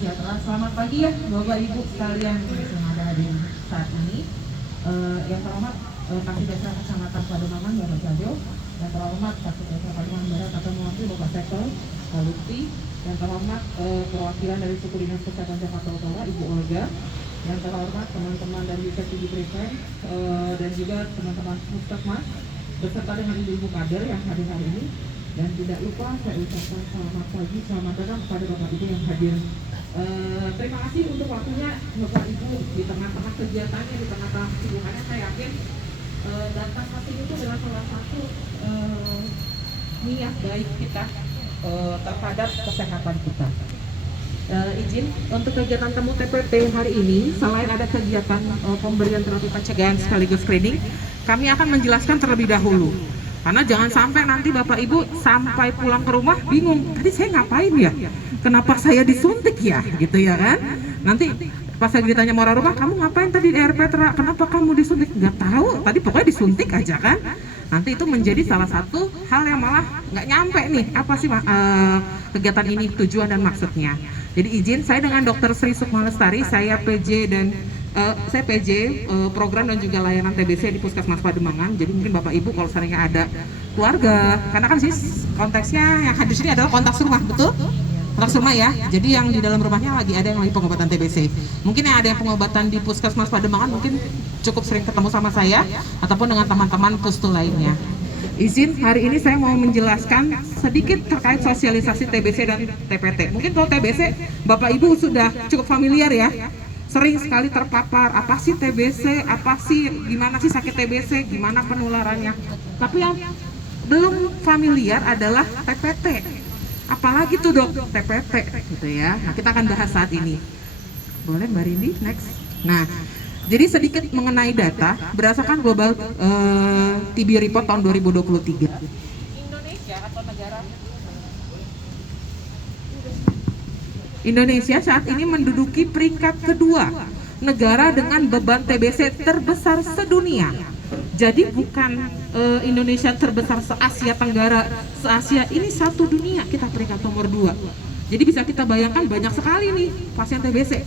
sejahtera. Selamat pagi ya Bapak Ibu sekalian yang ada hadir saat ini. Yang terhormat Kasih Desa Kecamatan Pademangan Bapak Jado, yang terhormat Kasih Desa Pademangan Barat atau mewakili Bapak Sektor Pak Lutfi, yang terhormat perwakilan dari Suku Dinas Kesehatan Jakarta Utara Ibu Olga, yang terhormat teman-teman dari Divisi Preven dan juga teman-teman Puskesmas beserta dengan ibu-ibu kader yang hadir hari ini. Dan tidak lupa saya ucapkan selamat pagi, selamat datang kepada Bapak Ibu yang hadir. Terima kasih untuk waktunya Bapak Ibu di tengah-tengah kegiatannya, di tengah-tengah kesibukannya. Saya yakin data kasih itu adalah salah satu niat baik kita terhadap kesehatan kita. Izin untuk kegiatan temu TPT hari ini, selain ada kegiatan pemberian terapi pencegahan sekaligus screening, kami akan menjelaskan terlebih dahulu. Karena jangan sampai nanti Bapak Ibu sampai pulang ke rumah bingung, tadi saya ngapain ya? Kenapa saya disuntik ya? Gitu ya kan? Nanti pas saya ditanya mau rumah, kamu ngapain tadi di air Petra? Kenapa kamu disuntik? Nggak tahu, tadi pokoknya disuntik aja kan? Nanti itu menjadi salah satu hal yang malah nggak nyampe nih, apa sih kegiatan ini tujuan dan maksudnya. Jadi izin, saya dengan Dr. Sri Sukma Lestari, saya PJ dan saya PJ program dan juga layanan TBC di Puskesmas Pademangan. Jadi mungkin Bapak Ibu kalau seandainya ada keluarga, karena kan sih konteksnya yang hadir sini adalah kontak rumah, betul? Kontak rumah ya. Jadi yang di dalam rumahnya lagi ada yang lagi pengobatan TBC. Mungkin yang ada yang pengobatan di Puskesmas Pademangan mungkin cukup sering ketemu sama saya ataupun dengan teman-teman pustu lainnya. Izin, hari ini saya mau menjelaskan sedikit terkait sosialisasi TBC dan TPT. Mungkin kalau TBC Bapak Ibu sudah cukup familiar ya. Sering sekali terpapar, apa sih TBC, apa sih, gimana sih sakit TBC, gimana penularannya. Tapi yang belum familiar adalah TPT. Apalagi tuh dok, TPT gitu ya. Nah, kita akan bahas saat ini. Boleh Mbak Rindi, next. Nah, jadi sedikit mengenai data berdasarkan Global TB Report tahun 2023. Indonesia atau negara Indonesia saat ini menduduki peringkat kedua negara dengan beban TBC terbesar sedunia. Jadi bukan Indonesia terbesar se-Asia Tenggara, se-Asia, ini satu dunia kita peringkat nomor 2. Jadi bisa kita bayangkan banyak sekali nih pasien TBC.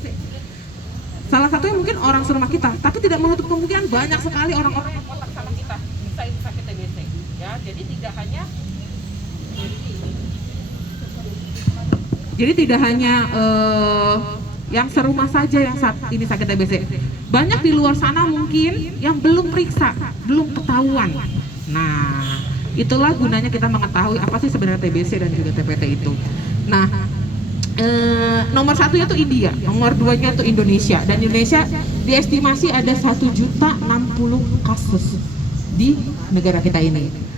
Salah satunya mungkin orang serumah kita, tapi tidak menutup kemungkinan banyak sekali orang-orang yang kontak sama kita bisa itu sakit TBC. Ya, jadi tidak hanya yang serumah saja yang saat ini sakit TBC. Banyak di luar sana mungkin yang belum periksa, belum ketahuan. Nah, itulah gunanya kita mengetahui apa sih sebenarnya TBC dan juga TPT itu. Nah, nomor satunya itu India, nomor 2-nya itu Indonesia. Dan Indonesia diestimasi ada 1.060.000 kasus di negara kita ini.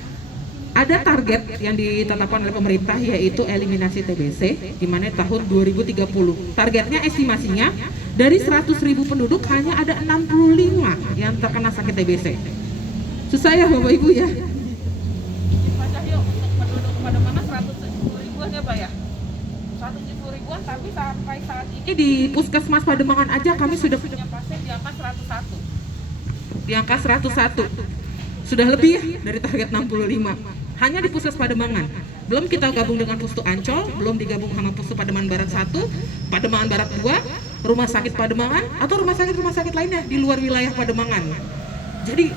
Ada target yang ditetapkan oleh pemerintah yaitu eliminasi TBC di mana tahun 2030. Targetnya estimasinya dari 100.000 penduduk hanya ada 65 yang terkena sakit TBC. Susah ya Bapak Ibu ya? Pak Cahyo, untuk penduduk Pademangan 170 ribuan ya Pak ya? 170 ribuan, tapi sampai saat ini di Puskesmas Pademangan aja kami sudah punya pasien di angka 101. Di angka 101. Sudah lebih dari target 65. Hanya di Puskesmas Pademangan. Belum kita gabung dengan Pustu Ancol, belum digabung sama Pustu Pademangan Barat 1, Pademangan Barat 2, Rumah Sakit Pademangan atau rumah sakit lainnya di luar wilayah Pademangan. Jadi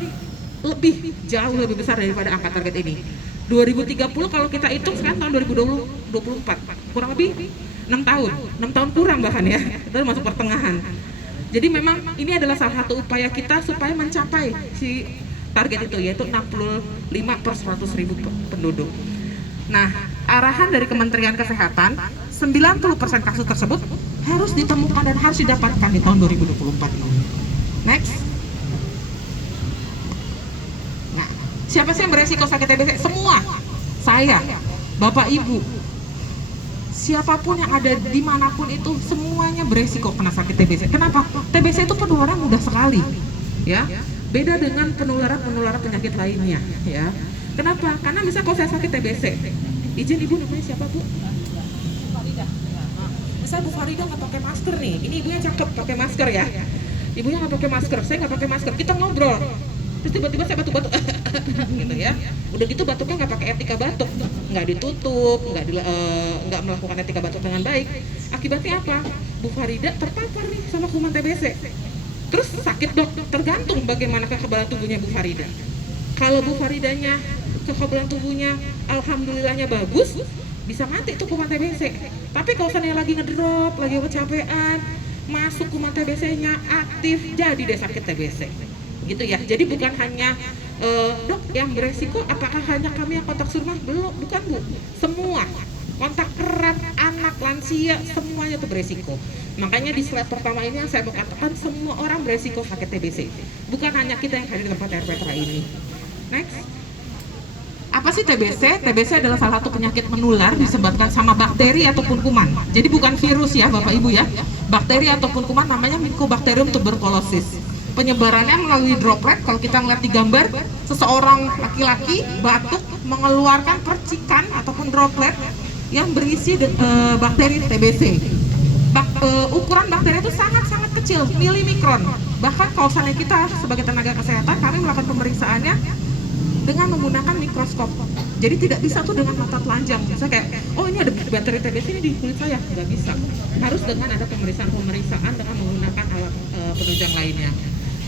jauh lebih besar daripada angka target ini. 2030 kalau kita hitung sekarang tahun 2024, kurang lebih 6 tahun. 6 tahun kurang bahkan ya. Itu masuk pertengahan. Jadi memang ini adalah salah satu upaya kita supaya mencapai si target itu, yaitu 65 per 100.000 penduduk. Nah, arahan dari Kementerian Kesehatan, 90% kasus tersebut harus ditemukan dan harus didapatkan di tahun 2024 ini. Next. Nah, siapa sih yang beresiko sakit TBC? Semua. Saya, Bapak Ibu, siapapun yang ada dimanapun itu semuanya beresiko kena sakit TBC. Kenapa? TBC itu penularan mudah sekali, ya. Beda dengan penularan penyakit lainnya, ya. Kenapa? Karena misal kalau saya sakit TBC, izin Ibu namanya siapa Bu? Farida. Misal Bu Farida nggak pakai masker nih, ini ibunya cakep pakai masker ya. Ibunya nggak pakai masker, saya nggak pakai masker, kita ngobrol. terus tiba-tiba saya batuk-batuk gitu ya. Udah gitu batuknya nggak pakai etika batuk, nggak ditutup, nggak melakukan etika batuk dengan baik. Akibatnya apa? Bu Farida terpapar nih sama kuman TBC. Terus sakit dok, tergantung bagaimana kekebalan tubuhnya Bu Farida. Kalau Bu Faridanya kekebalan tubuhnya alhamdulillahnya bagus, bisa mati tuh kuman TBC. Tapi kalau seandainya lagi ngedrop, lagi kecapean, masuk kuman TBC-nya aktif, jadi deh sakit TBC. Gitu ya. Jadi bukan hanya dok yang beresiko, apakah hanya kami yang kontak rumah? Belum, bukan Bu. Semua kontak erat, anak, lansia, semuanya itu beresiko. Makanya di slide pertama ini yang saya mau katakan semua orang beresiko sakit TBC. Bukan hanya kita yang hadir di tempat RPTRA ini. Next. Apa sih TBC? TBC adalah salah satu penyakit menular disebabkan sama bakteri ataupun kuman. Jadi bukan virus ya Bapak Ibu ya. Bakteri ataupun kuman namanya Mycobacterium tuberculosis. Penyebarannya melalui droplet. Kalau kita ngeliat di gambar, seseorang laki-laki batuk mengeluarkan percikan ataupun droplet yang berisi bakteri TBC. Ukuran bakteri itu sangat-sangat kecil, milimikron. Bahkan kalau misalnya kita sebagai tenaga kesehatan, kami melakukan pemeriksaannya dengan menggunakan mikroskop. Jadi tidak bisa tuh dengan mata telanjang. Misalnya kayak, oh ini ada bakteri TBC ini di kulit saya, nggak bisa. Harus dengan ada pemeriksaan dengan menggunakan alat penunjang lainnya.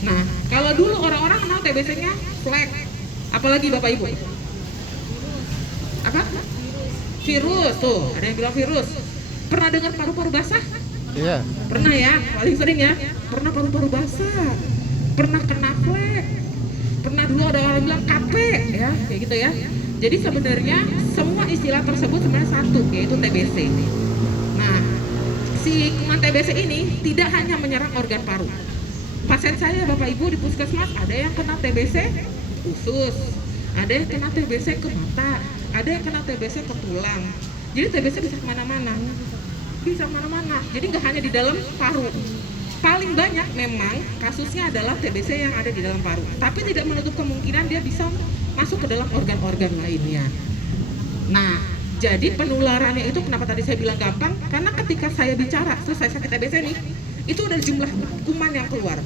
Nah, kalau dulu orang-orang kenal TBC-nya flek. Apalagi Bapak Ibu? Apa? Virus tuh, ada yang bilang virus. Pernah dengar paru-paru basah? Iya. Pernah ya, paling sering ya. Pernah paru-paru basah, pernah kena flek, pernah dulu ada orang bilang KP ya, kayak gitu ya. Jadi sebenarnya semua istilah tersebut sebenarnya satu, yaitu TBC. Nah, si kuman TBC ini tidak hanya menyerang organ paru. Pasien saya Bapak Ibu di puskesmas ada yang kena TBC usus, ada yang kena TBC ke mata, ada yang kena TBC ke tulang. Jadi TBC bisa kemana-mana, bisa kemana-mana. Jadi nggak hanya di dalam paru. Paling banyak memang kasusnya adalah TBC yang ada di dalam paru. Tapi tidak menutup kemungkinan dia bisa masuk ke dalam organ-organ lainnya. Nah, jadi penularannya itu kenapa tadi saya bilang gampang? Karena ketika saya bicara, selesai sakit TBC nih, itu ada jumlah kuman yang keluar.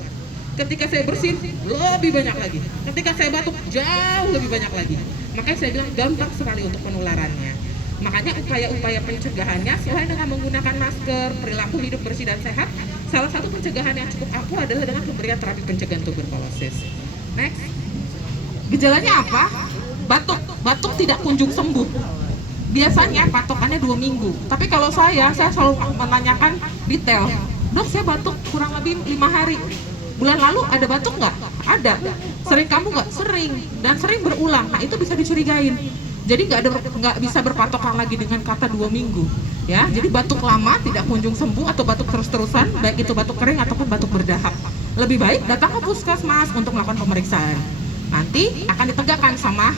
Ketika saya bersin, lebih banyak lagi. Ketika saya batuk, jauh lebih banyak lagi. Makanya saya bilang gampang sekali untuk penularannya. Makanya upaya-upaya pencegahannya selain dengan menggunakan masker, perilaku hidup bersih dan sehat, salah satu pencegahan yang cukup ampuh adalah dengan pemberian terapi pencegahan tuberkulosis. Next. Gejalanya apa? Batuk tidak kunjung sembuh. Biasanya patokannya 2 minggu. Tapi kalau saya selalu menanyakan detail. Dok, saya batuk kurang lebih 5 hari. Bulan lalu ada batuk nggak? Ada. Sering kamu nggak? Sering. Dan sering berulang. Nah, itu bisa dicurigain. Jadi nggak bisa berpatokan lagi dengan kata 2 minggu, ya. Jadi batuk lama tidak kunjung sembuh atau batuk terus-terusan, baik itu batuk kering ataupun batuk berdahak. Lebih baik datang ke puskesmas untuk melakukan pemeriksaan. Nanti akan ditegakkan sama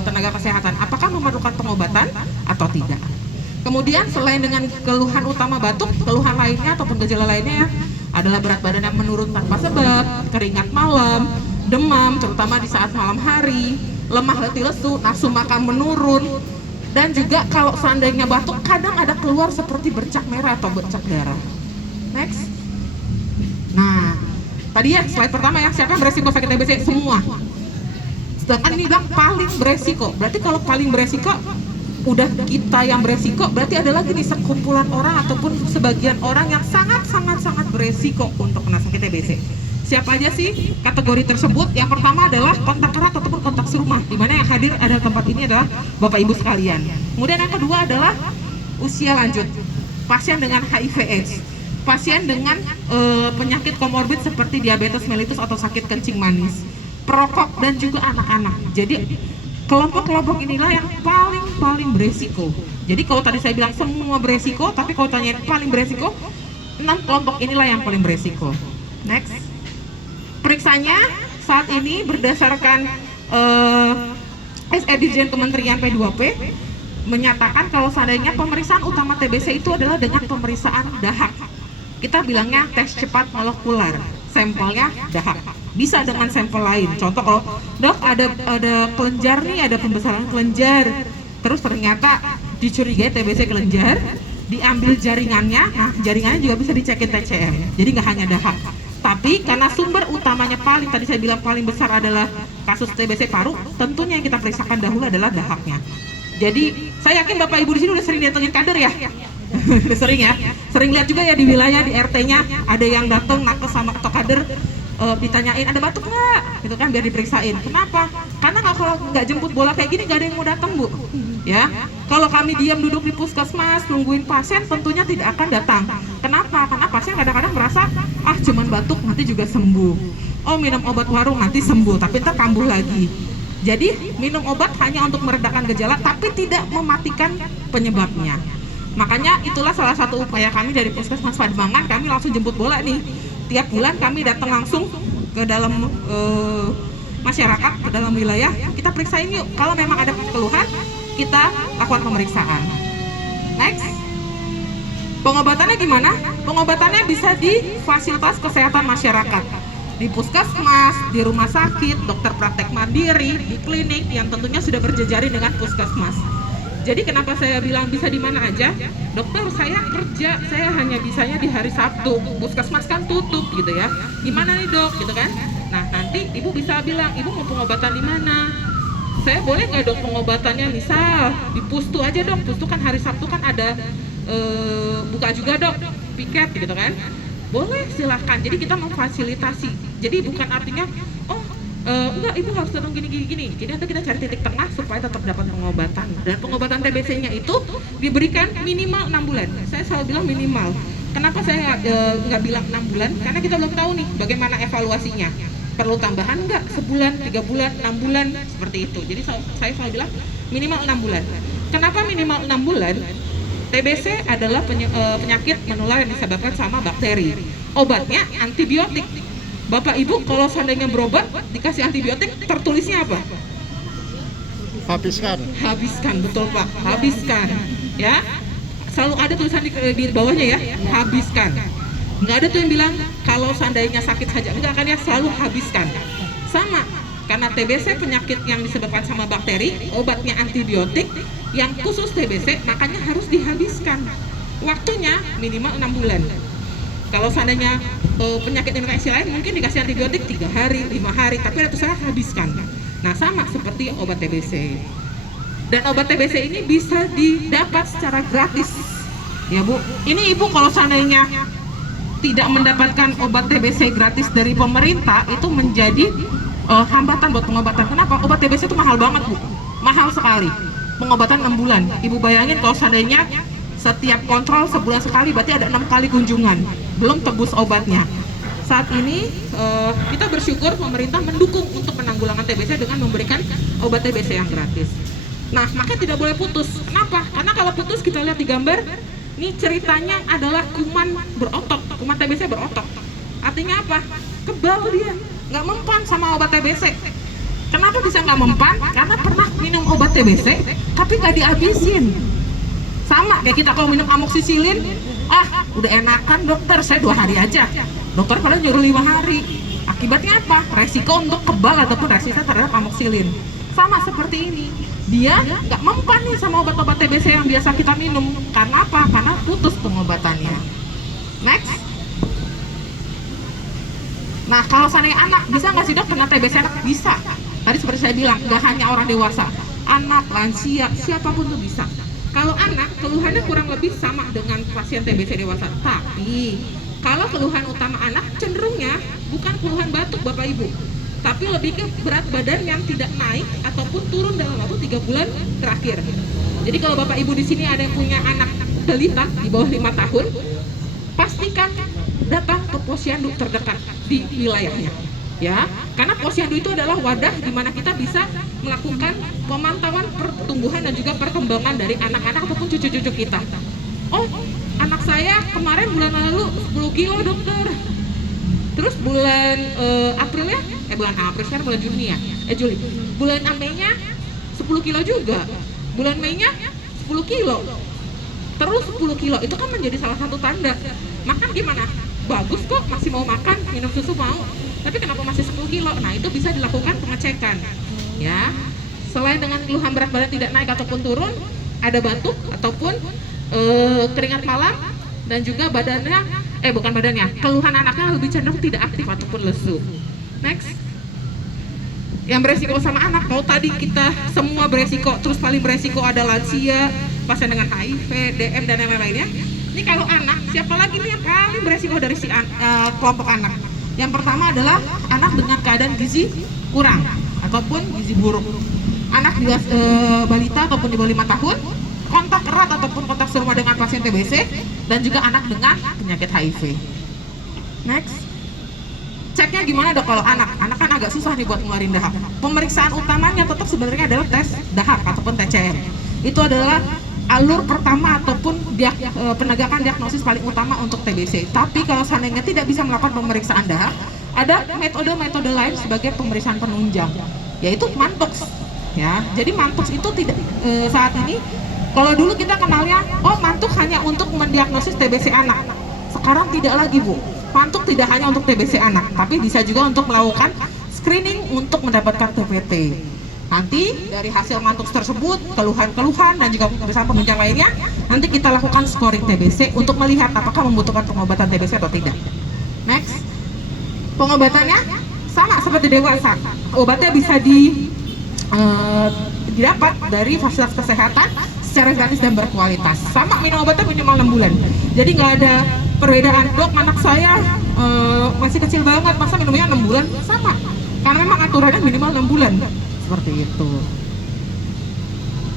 tenaga kesehatan apakah memerlukan pengobatan atau tidak. Kemudian selain dengan keluhan utama batuk, keluhan lainnya ataupun gejala lainnya adalah berat badan yang menurun tanpa sebab, keringat malam, demam terutama di saat malam hari, lemah letih lesu, nafsu makan menurun, dan juga kalau seandainya batuk kadang ada keluar seperti bercak merah atau bercak darah. Next. Nah, tadi ya slide pertama ya, siapa yang beresiko sakit TBC? Semua. Sedangkan ini bilang paling beresiko. Berarti kalau paling beresiko udah kita yang beresiko, berarti ada lagi nih sekumpulan orang ataupun sebagian orang yang sangat beresiko untuk kena sakit TBC. Siapa aja sih kategori tersebut? Yang pertama adalah kontak erat ataupun kontak serumah, di mana yang hadir ada tempat ini adalah Bapak Ibu sekalian. Kemudian yang kedua adalah usia lanjut, pasien dengan HIV/AIDS, pasien dengan penyakit komorbid seperti diabetes mellitus atau sakit kencing manis, perokok, dan juga anak-anak. Jadi kelompok-kelompok inilah yang paling beresiko. Jadi kalau tadi saya bilang semua beresiko, tapi kalau tanya paling beresiko, 6 kelompok inilah yang paling beresiko. Next. Periksanya saat ini berdasarkan SE Dirjen Kementerian P2P menyatakan kalau seandainya pemeriksaan utama TBC itu adalah dengan pemeriksaan dahak. Kita bilangnya tes cepat molekuler, sampelnya dahak. Bisa dengan sampel lain. Contoh kalau dok ada kelenjar nih, ada pembesaran kelenjar, terus ternyata dicurigai TBC kelenjar, diambil jaringannya, nah jaringannya juga bisa dicekin TCM. Jadi nggak hanya dahak. Tapi karena sumber utamanya tadi saya bilang paling besar adalah kasus TBC paru, tentunya yang kita periksakan dahulu adalah dahaknya. Jadi saya yakin Bapak Ibu di sini udah sering datengin kader ya. Udah sering ya. Sering lihat juga ya di wilayah di RT-nya ada yang datang nakes sama atau kader, ditanyain ada batuk nggak, gitu kan, biar diperiksain. Kenapa? Karena kalau nggak jemput bola kayak gini nggak ada yang mau datang, Bu. Ya, kalau kami diam duduk di puskesmas nungguin pasien, tentunya tidak akan datang. Kenapa? Karena pasien kadang-kadang merasa cuman batuk nanti juga sembuh. Oh, minum obat warung nanti sembuh, tapi ntar kambuh lagi. Jadi minum obat hanya untuk meredakan gejala, tapi tidak mematikan penyebabnya. Makanya itulah salah satu upaya kami dari Puskesmas Pademangan, kami langsung jemput bola nih. Tiap bulan kami datang langsung ke dalam masyarakat, ke dalam wilayah, kita periksain yuk. Kalau memang ada keluhan, kita lakukan pemeriksaan. Next, pengobatannya gimana? Pengobatannya bisa di fasilitas kesehatan masyarakat, di puskesmas, di rumah sakit, dokter praktek mandiri, di klinik yang tentunya sudah berjejaring dengan puskesmas. Jadi kenapa saya bilang bisa di mana aja? Dokter, saya kerja, saya hanya bisanya di hari Sabtu, puskesmas kan tutup gitu ya. Gimana nih dok, gitu kan? Nah nanti ibu bisa bilang, ibu mau pengobatan di mana? Saya boleh nggak dok pengobatannya misal di Pustu aja dok, Pustu kan hari Sabtu kan ada buka juga dok, piket gitu kan? Boleh, silahkan. Jadi kita memfasilitasi. Jadi bukan artinya enggak, ibu harus tenang gini. Jadi nanti kita cari titik tengah supaya tetap dapat pengobatan. Dan pengobatan TBC-nya itu diberikan minimal 6 bulan. Saya selalu bilang minimal. Kenapa saya nggak bilang 6 bulan? Karena kita belum tahu nih bagaimana evaluasinya. Perlu tambahan nggak? Sebulan, 3 bulan, 6 bulan, seperti itu. Jadi saya selalu bilang minimal 6 bulan. Kenapa minimal 6 bulan? TBC adalah penyakit menular yang disebabkan sama bakteri. Obatnya antibiotik. Bapak Ibu kalau seandainya berobat dikasih antibiotik, tertulisnya apa? Habiskan. Habiskan, betul Pak, habiskan. Ya, selalu ada tulisan di bawahnya ya, habiskan. Nggak ada tuh yang bilang kalau seandainya sakit saja, enggak kan ya, selalu habiskan. Sama, karena TBC penyakit yang disebabkan sama bakteri, obatnya antibiotik, yang khusus TBC makanya harus dihabiskan. Waktunya minimal 6 bulan. Kalau seandainya penyakit infeksi lain mungkin dikasih antibiotik 3 hari, 5 hari, tapi ada tulisannya habiskan. Nah sama seperti obat TBC. Dan obat TBC ini bisa didapat secara gratis. Ya Bu, ini Ibu kalau seandainya tidak mendapatkan obat TBC gratis dari pemerintah, itu menjadi hambatan buat pengobatan. Kenapa? Obat TBC itu mahal banget Bu, mahal sekali. Pengobatan 6 bulan. Ibu bayangin kalau seandainya setiap kontrol sebulan sekali, berarti ada 6 kali kunjungan, belum tebus obatnya. Saat ini kita bersyukur pemerintah mendukung untuk penanggulangan TBC dengan memberikan obat TBC yang gratis. Nah, makanya tidak boleh putus. Kenapa? Karena kalau putus, kita lihat di gambar, ini ceritanya adalah kuman berotot, kuman TBC berotot. Artinya apa? Kebal dia, nggak mempan sama obat TBC. Kenapa bisa nggak mempan? Karena pernah minum obat TBC, tapi nggak dihabisin. Sama kayak kita kalau minum amoksisilin, udah enakan dokter, saya 2 hari aja. Dokter pada nyuruh 5 hari. Akibatnya apa? Resiko untuk kebal ataupun resisten terhadap amoksilin. Sama seperti ini, dia nggak mempan nih sama obat-obat TBC yang biasa kita minum. Karena apa? Karena putus pengobatannya. Next. Nah, kalau seandainya anak, bisa nggak sih dok kena TBC anak? Bisa. Tadi seperti saya bilang, nggak hanya orang dewasa, anak, lansia, siapapun tuh bisa. Kalau anak, keluhannya kurang lebih sama dengan pasien TBC dewasa. Tapi, kalau keluhan utama anak cenderungnya bukan keluhan batuk Bapak Ibu, tapi lebih ke berat badan yang tidak naik ataupun turun dalam waktu 3 bulan terakhir. Jadi kalau Bapak Ibu di sini ada yang punya anak balita di bawah 5 tahun, pastikan datang ke posyandu terdekat di wilayahnya. Ya, karena posyandu itu adalah wadah di mana kita bisa melakukan pemantauan pertumbuhan dan juga perkembangan dari anak-anak ataupun cucu-cucu kita. Oh, anak saya kemarin bulan lalu 10 kilo dokter. Terus bulan bulan April sekarang bulan Juni ya? Juli. Bulan Mei-nya 10 kilo juga. Bulan Mei-nya 10 kilo. Terus 10 kilo itu kan menjadi salah satu tanda. Makan gimana? Bagus kok, masih mau makan, minum susu mau. Tapi kenapa masih 10 kilo? Nah itu bisa dilakukan pengecekan ya. Selain dengan keluhan berat badan tidak naik ataupun turun, ada batuk ataupun keringat malam, dan juga badannya, bukan badannya, keluhan anaknya lebih cenderung tidak aktif ataupun lesu. Next. Yang beresiko sama anak, kalau tadi kita semua beresiko, terus paling beresiko ada lansia, pasien dengan HIV, DM dan lain-lainnya. Ini kalau anak, siapa lagi nih yang paling beresiko dari kelompok anak? Yang pertama adalah anak dengan keadaan gizi kurang ataupun gizi buruk. Anak di balita ataupun di bawah 5 tahun, kontak erat ataupun kontak serumah dengan pasien TBC, dan juga anak dengan penyakit HIV. Next. Ceknya gimana dok kalau anak? Anak kan agak susah nih buat ngeluarin dahak. Pemeriksaan utamanya tetap sebenarnya adalah tes dahak ataupun TCM. Itu adalah alur pertama ataupun penegakan diagnosis paling utama untuk TBC. Tapi kalau seandainya tidak bisa melakukan pemeriksaan dahak, ada metode-metode lain sebagai pemeriksaan penunjang, yaitu mantox. Ya, jadi mantox itu tidak saat ini. Kalau dulu kita kenalnya, mantuk hanya untuk mendiagnosis TBC anak. Sekarang tidak lagi Bu. Mantuk tidak hanya untuk TBC anak, tapi bisa juga untuk melakukan screening untuk mendapatkan TBT. Nanti dari hasil mantuk tersebut, keluhan-keluhan dan juga pemeriksaan penunjang lainnya, nanti kita lakukan scoring TBC untuk melihat apakah membutuhkan pengobatan TBC atau tidak. Next, pengobatannya sama seperti dewasa. Obatnya bisa didapat dari fasilitas kesehatan secara gratis dan berkualitas. Sama, minum obatnya minimal 6 bulan. Jadi nggak ada perbedaan, dok anak saya masih kecil banget, masa minumnya 6 bulan? Sama, karena memang aturannya minimal 6 bulan. Seperti itu.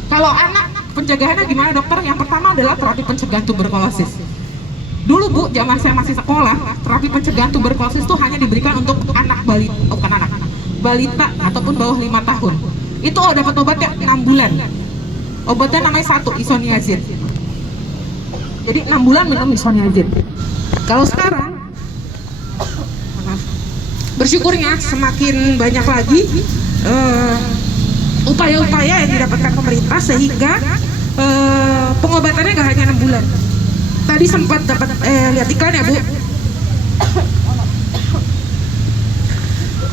Kalau anak, pencegahannya gimana dokter? Yang pertama adalah terapi pencegahan tuberkulosis. Dulu Bu, zaman saya masih sekolah, terapi pencegahan tuberkulosis itu hanya diberikan untuk anak balita ataupun bawah 5 tahun. Itu dapat obatnya 6 bulan. Obatnya namanya isoniazid. Jadi 6 bulan minum isoniazid. Kalau sekarang, bersyukurnya semakin banyak lagi upaya-upaya yang didapatkan pemerintah sehingga pengobatannya nggak hanya 6 bulan. Tadi sempat dapat lihat iklan ya Bu.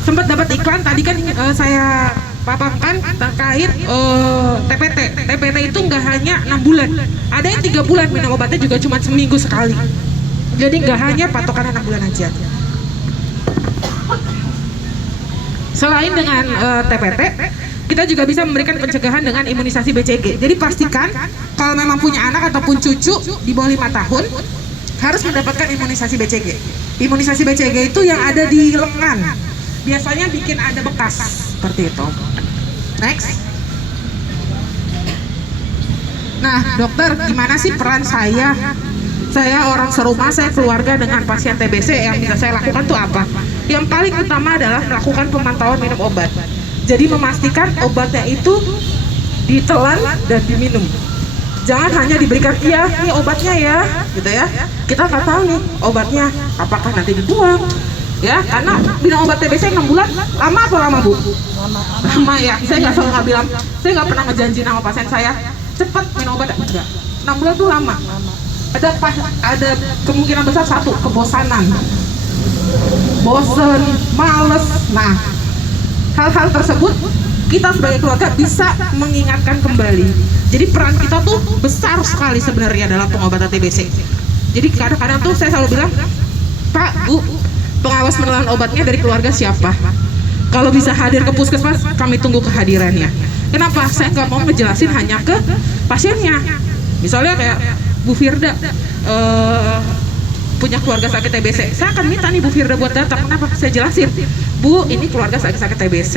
Sempat dapat iklan tadi kan saya paparkan terkait TPT. TPT itu nggak hanya 6 bulan, ada yang 3 bulan minum obatnya juga cuma seminggu sekali. Jadi nggak hanya patokan 6 bulan aja. Selain dengan TPT, kita juga bisa memberikan pencegahan dengan imunisasi BCG. Jadi pastikan kalau memang punya anak ataupun cucu di bawah 5 tahun harus mendapatkan imunisasi BCG. Imunisasi BCG itu yang ada di lengan, biasanya bikin ada bekas seperti itu. Next. Nah dokter, gimana sih peran saya orang serumah, saya keluarga dengan pasien TBC yang bisa saya lakukan tuh apa? Yang paling utama adalah melakukan pemantauan minum obat. Jadi memastikan obatnya itu ditelan dan diminum. Jangan hanya diberikan, iya ini obatnya ya, gitu ya. Kita nggak tahu nih obatnya apakah nanti dibuang, ya. Karena minum obat TBC 6 bulan, lama apa lama Bu? Lama ya. Saya nggak bilang, saya nggak pernah ngejanji sama pasien saya cepat minum obat, enggak. 6 bulan tuh lama. Ada kemungkinan besar satu, kebosanan, bosen, males. Nah, hal-hal tersebut kita sebagai keluarga bisa mengingatkan kembali. Jadi peran kita tuh besar sekali sebenarnya dalam pengobatan TBC. Jadi kadang-kadang tuh saya selalu bilang, Pak, Bu, pengawas menelan obatnya dari keluarga siapa? Kalau bisa hadir ke puskesmas, kami tunggu kehadirannya. Kenapa? Saya nggak mau ngejelasin hanya ke pasiennya. Misalnya kayak Bu Firda punya keluarga sakit TBC, saya akan minta nih Bu Firda buat datang. Kenapa? Saya jelasin, Bu, ini keluarga sakit TBC,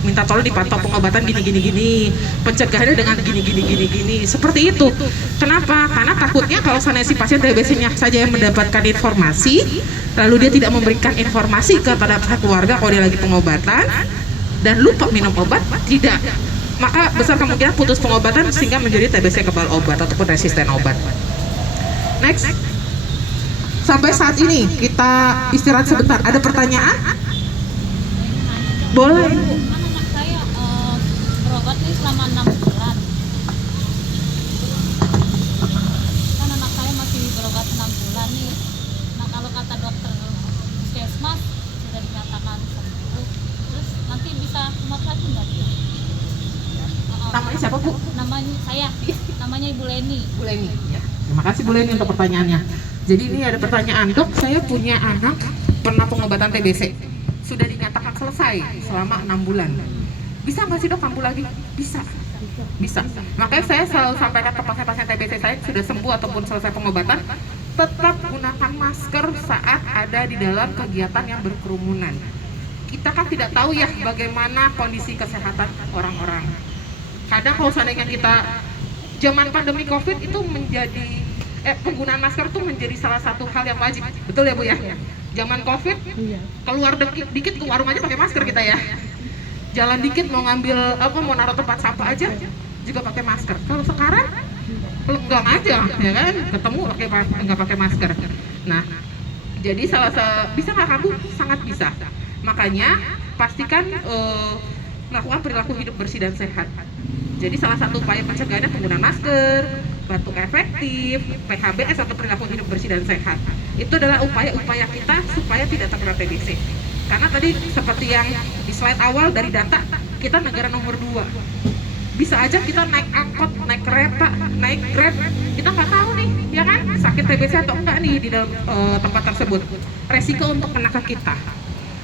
minta tolong dipantau pengobatan gini, pencegahannya dengan gini, seperti itu. Kenapa? Karena takutnya kalau sana si pasien TBC-nya saja yang mendapatkan informasi, lalu dia tidak memberikan informasi kepada keluarga kalau dia lagi pengobatan dan lupa minum obat, tidak, maka besar kemungkinan putus pengobatan sehingga menjadi TBC kebal obat ataupun resisten obat. Next. Sampai saat ini kita istirahat sebentar. Ada pertanyaan? Boleh. Kan anak saya berobat nih selama 6 bulan. Kan anak saya masih berobat 6 bulan nih. Nah kalau kata dokter puskesmas sudah dinyatakan sembuh, terus nanti bisa kemat lagi nggak dia? Namanya siapa Bu? Namanya saya, namanya Ibu Leni. Bu Leni. Ya. Terima kasih Bu Leni untuk pertanyaannya. Jadi ini ada pertanyaan, dok, saya punya anak pernah pengobatan TBC, sudah dinyatakan selesai selama 6 bulan. Bisa nggak sih dok kambuh lagi? Bisa. Bisa. Makanya saya selalu sampaikan ke pasien-pasien TBC saya sudah sembuh ataupun selesai pengobatan, tetap gunakan masker saat ada di dalam kegiatan yang berkerumunan. Kita kan tidak tahu ya bagaimana kondisi kesehatan orang-orang. Kadang kalau seandainya kita zaman pandemi COVID itu menjadi penggunaan masker tuh menjadi salah satu hal yang wajib, betul ya Bu ya? Zaman COVID keluar dikit ke warung aja pakai masker kita ya. Jalan dikit mau ngambil mau naruh tempat sampah aja juga pakai masker. Kalau sekarang lenggang aja ya kan, ketemu nggak pakai masker. Nah, jadi bisa nggak kambuh? Sangat bisa. Makanya pastikan melakukan perilaku hidup bersih dan sehat. Jadi salah satu upaya pencegahannya penggunaan masker, batuk efektif, PHBS atau perilaku hidup bersih dan sehat. Itu adalah upaya-upaya kita supaya tidak terkena TBC. Karena tadi seperti yang di slide awal dari data, kita negara nomor 2. Bisa aja kita naik angkot, naik kereta, naik Grab, kita nggak tahu nih, ya kan, sakit TBC atau enggak nih di dalam tempat tersebut. Resiko untuk kena ke kita.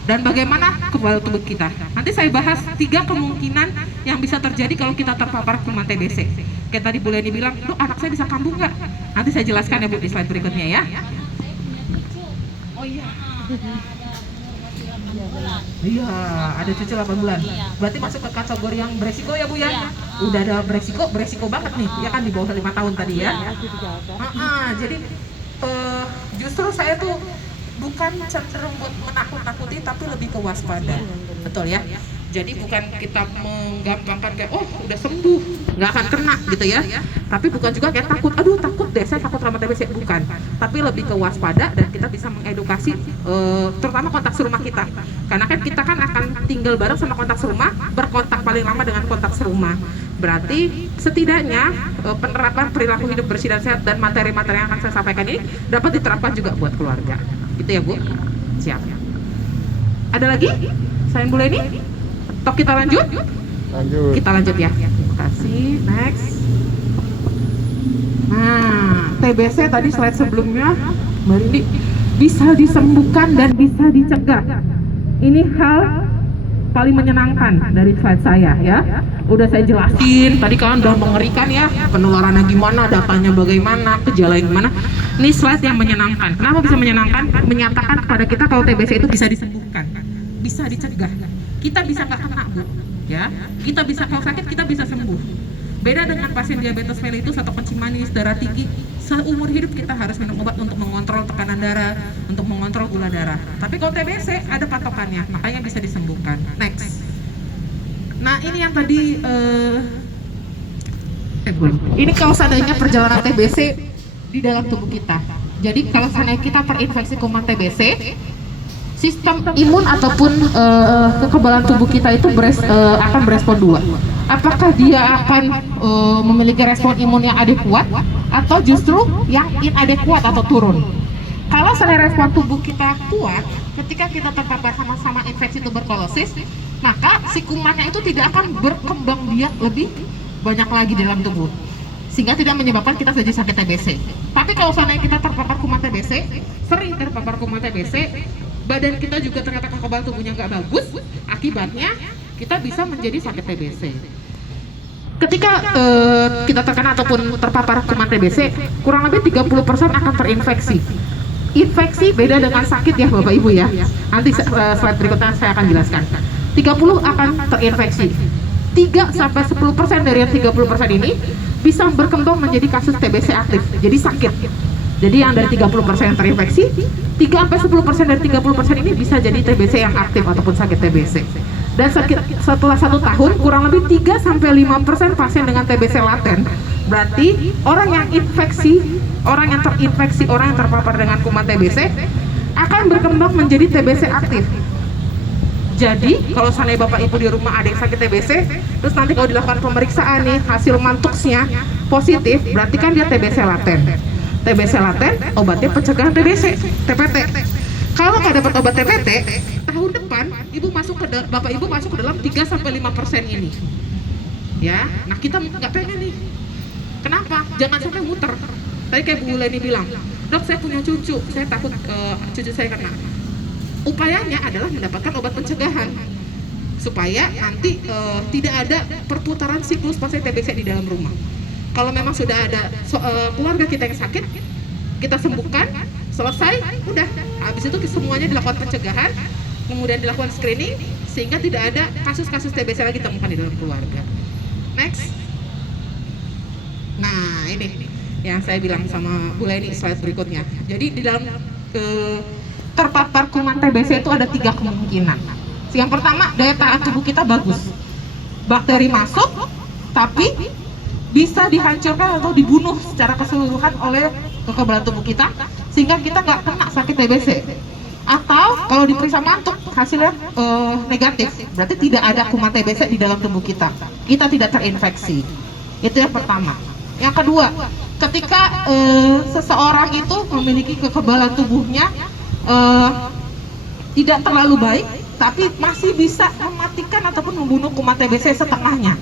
Dan bagaimana kekebalan tubuh kita. Nanti saya bahas 3 kemungkinan yang bisa terjadi kalau kita terpapar kuman TBC. Kayak tadi Bu Leni bilang, "Dok, anak saya bisa kambuh nggak?" Nanti saya jelaskan ya Bu di slide berikutnya ya. Saya punya cucu. Oh iya. Ada umur masih 8 bulan. Iya, ada cucu 8 bulan. Iya. Berarti masuk ke kategori yang beresiko ya Bu ya? Iya. Udah ada beresiko banget nih, ya kan di bawah 5 tahun tadi ya. Jadi justru saya tuh bukan cenderung buat menakut-nakuti tapi lebih ke waspada, betul ya. Jadi bukan kita menggampangkan kayak udah sembuh nggak akan kena gitu ya, tapi bukan juga kayak takut, aduh takut deh saya takut sama TBC, bukan, tapi lebih ke waspada dan kita bisa mengedukasi terutama kontak serumah kita, karena kan kita kan akan tinggal bareng sama kontak serumah, berkontak paling lama dengan kontak serumah. Berarti setidaknya penerapan perilaku hidup bersih dan sehat dan materi-materi yang akan saya sampaikan ini dapat diterapkan juga buat keluarga. Gitu ya Bu? Siap. Ada lagi? Selain Bu Leni? Atau kita lanjut? Lanjut. Kita lanjut ya. Terima kasih. Next. Nah, TBC tadi slide sebelumnya, Mbak Rindi, bisa disembuhkan dan bisa dicegah. Ini hal paling menyenangkan dari slide saya ya. Udah saya jelasin, tadi kan udah mengerikan ya, penularannya gimana, datanya bagaimana, gejalanya gimana. Ini slide yang menyenangkan. Kenapa bisa menyenangkan? Menyatakan kepada kita kalau TBC itu bisa disembuhkan, bisa dicegah. Kita bisa nggak kena Bu, ya. Kita bisa, kalau sakit kita bisa sembuh. Beda dengan pasien diabetes mellitus atau kencing manis, darah tinggi, seumur hidup kita harus minum obat untuk mengontrol tekanan darah, untuk mengontrol gula darah. Tapi kalau TBC ada patokannya, makanya bisa disembuhkan. Next. Nah ini yang tadi, ini kalau seandainya perjalanan TBC di dalam tubuh kita. Jadi kalau seandainya kita terinfeksi kuman TBC, sistem imun ataupun kekebalan tubuh kita itu akan berespon 2. Apakah dia akan memiliki respon imun yang adekuat atau justru yang inadekuat atau turun. Kalau seandainya respon tubuh kita kuat, ketika kita terpapar sama-sama infeksi tuberkulosis, maka si kumannya itu tidak akan berkembang biak lebih banyak lagi di dalam tubuh, sehingga tidak menyebabkan kita jadi sakit TBC. Tapi kalau seandainya kita terpapar kuman TBC, sering terpapar kuman TBC, badan kita juga ternyata kekebalan tubuhnya nggak bagus, akibatnya kita bisa menjadi sakit TBC. Ketika kita terkena ataupun terpapar kuman TBC, kurang lebih 30% akan terinfeksi. Infeksi beda dengan sakit ya Bapak Ibu ya. Nanti slide berikutnya saya akan jelaskan. 30 akan terinfeksi. 3-10% dari yang 30% ini bisa berkembang menjadi kasus TBC aktif, jadi sakit. Jadi yang dari 30% yang terinfeksi, 3-10% dari 30% ini bisa jadi TBC yang aktif ataupun sakit TBC. Dan setelah 1 tahun, kurang lebih 3-5% pasien dengan TBC laten. Berarti orang yang terinfeksi, orang yang terpapar dengan kuman TBC akan berkembang menjadi TBC aktif. Jadi kalau seandainya Bapak Ibu di rumah ada yang sakit TBC, terus nanti kalau dilakukan pemeriksaan nih, hasil mantuksnya positif, berarti kan dia TBC laten. TBC laten, obatnya pencegahan TBC, TPT. Kalau nggak dapat obat TPT, tahun depan Bapak Ibu masuk ke dalam 3-5% ini. Ya, nah kita nggak pengen nih. Kenapa? Jangan sampai muter. Tadi kayak Bu Leni bilang, dok saya punya cucu, saya takut cucu saya kena. Upayanya adalah mendapatkan obat pencegahan supaya nanti tidak ada perputaran siklus pasien TBC di dalam rumah. Kalau memang sudah ada keluarga kita yang sakit, kita sembuhkan, selesai, udah. Habis itu semuanya dilakukan pencegahan, kemudian dilakukan screening, sehingga tidak ada kasus-kasus TBC lagi ditemukan di dalam keluarga. Next. Nah, ini yang saya bilang sama Bu Leni slide berikutnya. Jadi di dalam terpapar kuman TBC itu ada 3 kemungkinan. Yang pertama, daya tahan tubuh kita bagus. Bakteri masuk, tapi bisa dihancurkan atau dibunuh secara keseluruhan oleh kekebalan tubuh kita, sehingga kita nggak kena sakit TBC. Atau kalau diperiksa mantuk hasilnya negatif, berarti tidak ada kuman TBC di dalam tubuh kita. Kita tidak terinfeksi. Itu yang pertama. Yang kedua, ketika seseorang itu memiliki kekebalan tubuhnya tidak terlalu baik, tapi masih bisa mematikan ataupun membunuh kuman TBC setengahnya.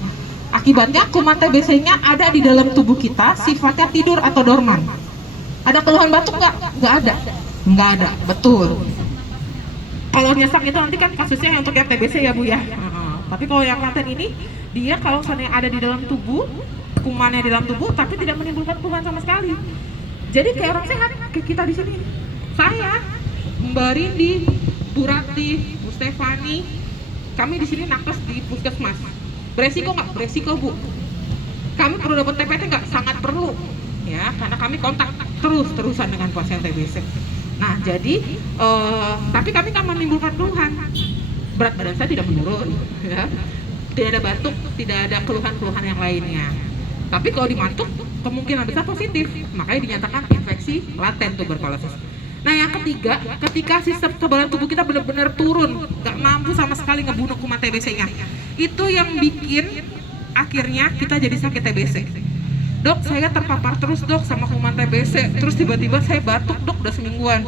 Akibatnya kuman TBC-nya ada di dalam tubuh kita, sifatnya tidur atau dorman. Ada keluhan batuk nggak? Nggak ada. Nggak ada, betul. Kalau nyesek itu nanti kan kasusnya untuk yang TBC ya Bu ya. Tapi kalau yang laten ini, dia kalau seandainya ada di dalam tubuh, kumannya di dalam tubuh, tapi tidak menimbulkan keluhan sama sekali. Jadi kayak orang sehat, kayak kita di sini. Saya, Mbak Rindi, Bu Rati, Bu Stefani, kami di sini nakes di puskesmas. Beresiko nggak? Beresiko Bu. Kami perlu dapat TPT nggak? Sangat perlu, ya, karena kami kontak terus-terusan dengan pasien TBC. Nah, jadi, tapi kami kan menimbulkan keluhan. Berat badan saya tidak menurun, ya. Tidak ada batuk, tidak ada keluhan-keluhan yang lainnya. Tapi kalau dimantuk, kemungkinan besar positif, makanya dinyatakan infeksi laten tuberkulosis. Nah, yang ketiga, ketika sistem kekebalan tubuh kita benar-benar turun, nggak mampu sama sekali ngebunuh kuman TBC-nya, itu yang bikin akhirnya kita jadi sakit TBC. Dok, saya terpapar terus dok sama kuman TBC, terus tiba-tiba saya batuk dok udah semingguan.